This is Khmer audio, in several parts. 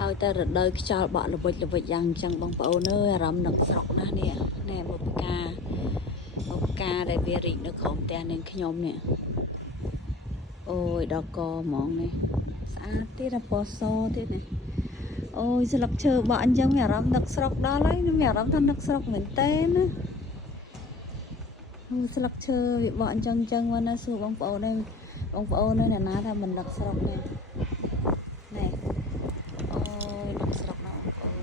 ឲ្យតែរដូវខ្យល់បក់ល្វិចល្វិចយ៉ាងអញ្ចឹងបងប្អូនអើយអារម្មណ៍នឹកស្រុកណាស់នេះណែមុខផ្កាដែលវារីកនៅក្រោមផ្ទះនាងខ្ញុំនេះអូយដល់កហ្មងនេះស្អាតទៀតពណ៌សទៀតនេះអូយស្លឹកឈើបក់អញ្ចឹងមានអារម្មណ៍នឹកស្រុកដល់ហើយមានអារម្មណ៍ថានឹកស្រុកមែនតើណាស្លឹកឈើវាបក់អញ្ចឹងមកណាសួរបងប្អូនឯងបងប្អូនអ្នកណាថាមិននឹកស្រុកទេណែអូយនឹកស្រុកណាបងប្អូន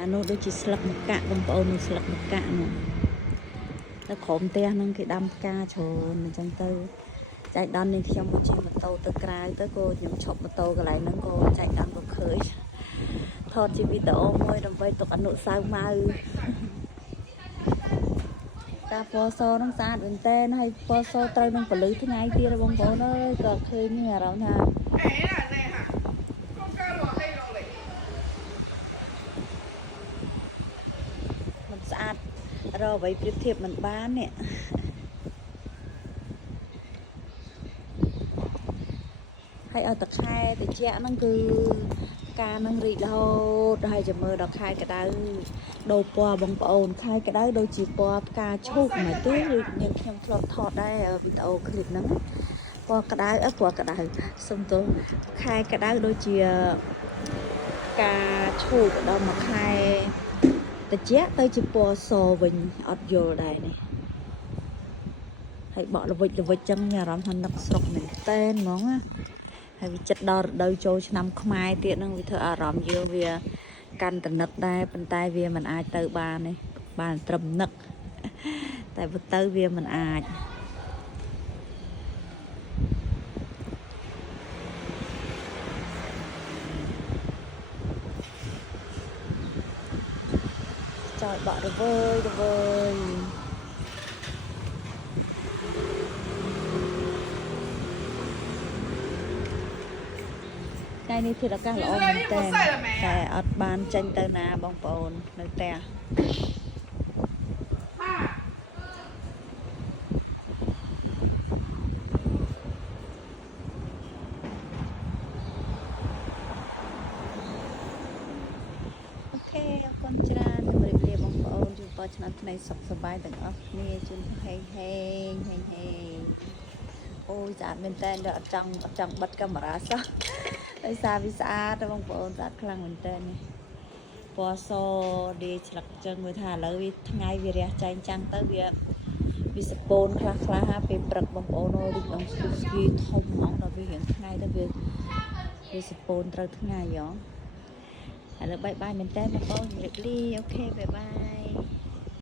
អានោះដូចជាស្លឹកម្កាក់បងប្អូននោះស្លឹកម្កាក់នោះនៅក្រោមផ្ទះហ្នឹងគេដាំផ្កាច្រើនអញ្ចឹងទៅចែកដននេះខ្ញុំមកជិះម៉ូតូទៅក្រៅទៅក៏ខ្ញុំឈប់ម៉ូតូកន្លែងហ្នឹងក៏ចែកដនក៏ឃើញថតជាវីដេអូមួយដើម្បីទុកអនុស្សាវរីយ៍ម៉ៅតាពណ៌សហ្នឹងស្អាតមែនតើហើយពណ៌សត្រូវនឹងពលឺថ្ងៃទៀតបងប្អូនអើយក៏ឃើញមានអារម្មណ៍ថាมันស្អាតរកអ្វីប្រៀបធៀបមិនបាននេះហើយឲ្យតខែតិចហ្នឹងគឺការនឹងរីករហូតហើយចាំមើលដល់ខែក្តៅដូរពណ៌បងប្អូនខែក្តៅដូចជាពណ៌ផ្កាឈូកមកទេឬយើងខ្ញុំធ្លាប់ថតដែរវីដេអូឃ្លីបហ្នឹងពណ៌ក្តៅពណ៌ក្តៅសុំទោសខែក្តៅដូចជាផ្កាឈូកដល់មួយខែតិចទៅជាពណ៌សវិញអត់យល់ដែរនេះហើយបក់ល្វិចចឹងមានអារម្មណ៍ថានឹកស្រុកមែនតែនហ្មងណាហើយវាចិត្តដល់រដូវចូលឆ្នាំខ្មែរទៀតហ្នឹងវាធ្វើអារម្មណ៍យើងវាកាន់តនឹកដែរប៉ុន្តែវាមិនអាចទៅបានទេបានត្រឹមនឹកតែបើទៅវាមិនអាចចោលបក់រវើយថ្ងៃនេះធាតុអាកាសល្អមែនតើតែអត់បានចេញទៅណាបងប្អូននៅផ្ទះអូខេអរគុណច្រើនជម្រាបលាបងប្អូនជួបបឆ្នាំថ្មីសុខសប្បាយទាំងអស់គ្នាជូនហេងអូយស្អាតមែនតើអត់ចង់បិទកាមេរ៉ាសោះដោយសារវាស្អាតបងប្អូនស្អាតខ្លាំងមែនតើនេះពណ៌សដេកឆ្លឹកចឹងមើលថាឥឡូវវាថ្ងៃវារះចែងចាំងទៅវាសពូនខ្លះពេលព្រឹកបងប្អូនដូចដងស្គីធំហ្មងដល់វារៀងថ្ងៃទៅវាសពូនត្រូវថ្ងៃហ៎ឥឡូវបាយមែនតើបងប្អូនជម្រាបលាអូខេបាយ